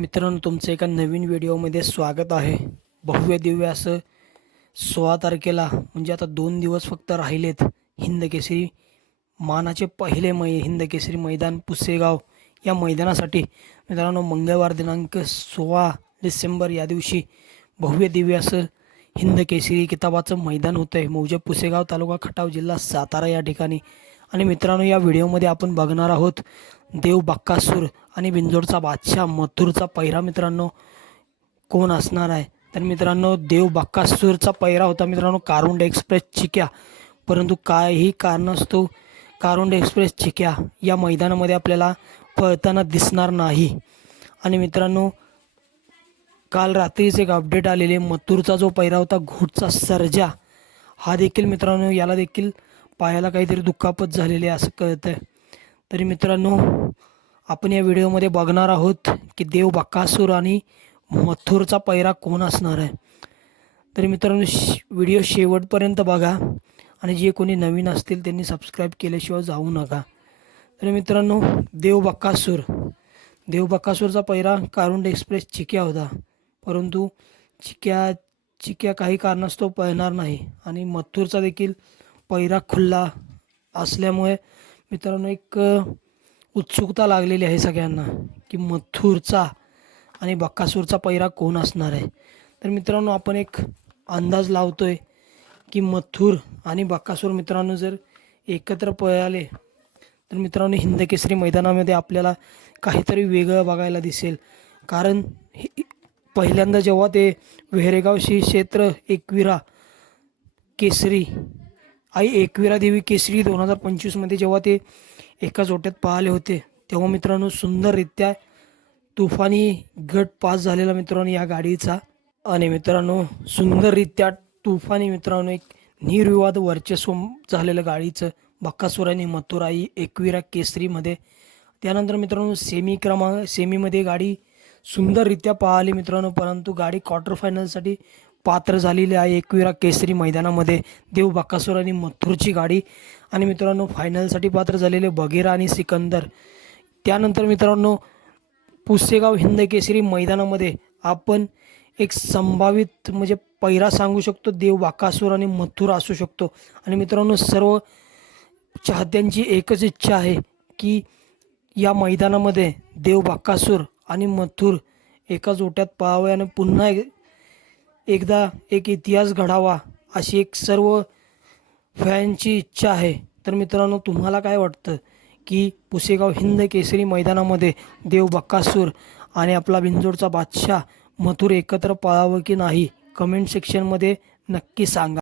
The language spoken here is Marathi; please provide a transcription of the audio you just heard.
मित्रांनो, तुमचं एका नवीन व्हिडिओमध्ये स्वागत आहे. भव्य दिव्य असं 16 तारखेला म्हणजे आता 2 दिवस फक्त राहिलेत. हिंदकेसरी मानाचे पहिले हिंदकेसरी मैदान पुसेगाव या मैदानासाठी मित्रांनो मंगळवार दिनांक 16 डिसेंबर या दिवशी भव्य दिव्य असं हिंदकेसरी किताबाचं मैदान होतं आहे. मौजे पुसेगाव तालुका खटाव जिल्हा सातारा या ठिकाणी. आणि मित्रांनो, या व्हिडिओमध्ये आपण बघणार आहोत देव बक्कासूर आणि बिंजोडचा बादशाह मथुरचा पैरा मित्रांनो कोण असणार आहे. तर मित्रांनो, देव बक्कासूरचा पैरा होता मित्रांनो कारुंड एक्सप्रेस चिक्या, परंतु काही कारणास्तव कारुंड एक्सप्रेस चिक्या या मैदानामध्ये आपल्याला पळताना दिसणार नाही. आणि मित्रांनो, काल रात्रीच एक अपडेट आलेले मथुरचा जो पैरा होता घोटचा सर्जा, हा देखील मित्रांनो याला देखील पायाला काहीतरी दुखापत झालेली आहे असं कळतं. तरी मित्रांनो, आपण या व्हिडिओमध्ये बघणार आहोत की देव बक्कासूर आणि मथुरचा पैरा कोण असणार आहे. तरी मित्रांनो, व्हिडिओ शेवटपर्यंत बघा आणि जे कोणी नवीन असतील त्यांनी सबस्क्राईब केल्याशिवाय जाऊ नका. तरी मित्रांनो, देव बक्कासूरचा पैरा कारुंड एक्सप्रेस चिक्या होता, परंतु चिक्या काही कारणास्तव पळणार नाही. आणि मथुरचा देखील पैरा खुल्ला असल्यामुळे मित्रांनो एक उत्सुकता लागलेली आहे सगळ्यांना की मथुरचा आणि बक्कासूरचा पैरा कोण असणार आहे. तर मित्रांनो, आपण एक अंदाज लावतोय की मथुर आणि बक्कासूर मित्रांनो जर एकत्र पळाले तर मित्रांनो हिंदकेसरी मैदानामध्ये आपल्याला काहीतरी वेगळं बघायला दिसेल. कारण पहिल्यांदा जेव्हा ते विहिरेगाव श्री क्षेत्र एकविरा केसरी एकविरा देवी केसरी 2025मध्ये जेव्हा ते एका जोट्यात पळाले होते, तेव्हा मित्रांनो सुंदररित्या तुफानी गट पास झालेला मित्रांनो या गाडीचा. आणि मित्रांनो सुंदररित्या तुफानी मित्रांनो एक निर्विवाद वर्चस्व झालेलं गाडीचं बक्कासूर आणि मथुर एकविरा केसरीमध्ये. त्यानंतर मित्रांनो सेमीमध्ये गाडी सुंदररित्या पळाली मित्रांनो, परंतु गाडी क्वार्टर फायनलसाठी पात्र झालेली आहे एकविरा केसरी मैदानामध्ये देव बक्कासूर आणि मथुरची गाडी. आणि मित्रांनो फायनलसाठी पात्र झालेले बघेरा आणि सिकंदर. त्यानंतर मित्रांनो पुसेगाव हिंदकेसरी मैदानामध्ये आपण एक संभावित म्हणजे पैरा सांगू शकतो, देव बक्कासूर आणि मथुर असू शकतो. आणि मित्रांनो, सर्व चाहत्यांची एकच इच्छा आहे की या मैदानामध्ये देव बक्कासूर आणि मथुर एका जोट्यात पळावे आणि पुन्हा एकदा एक इतिहास घडावा अशी एक सर्व फॅनची इच्छा आहे. तर मित्रांनो, तुम्हाला काय वाटतं की पुसेगाव हिंदकेसरी मैदानामध्ये देव बक्कासूर आणि आपला बिंजोडचा बादशाह मथुर एकत्र पळावं की नाही? कमेंट सेक्शनमध्ये नक्की सांगा.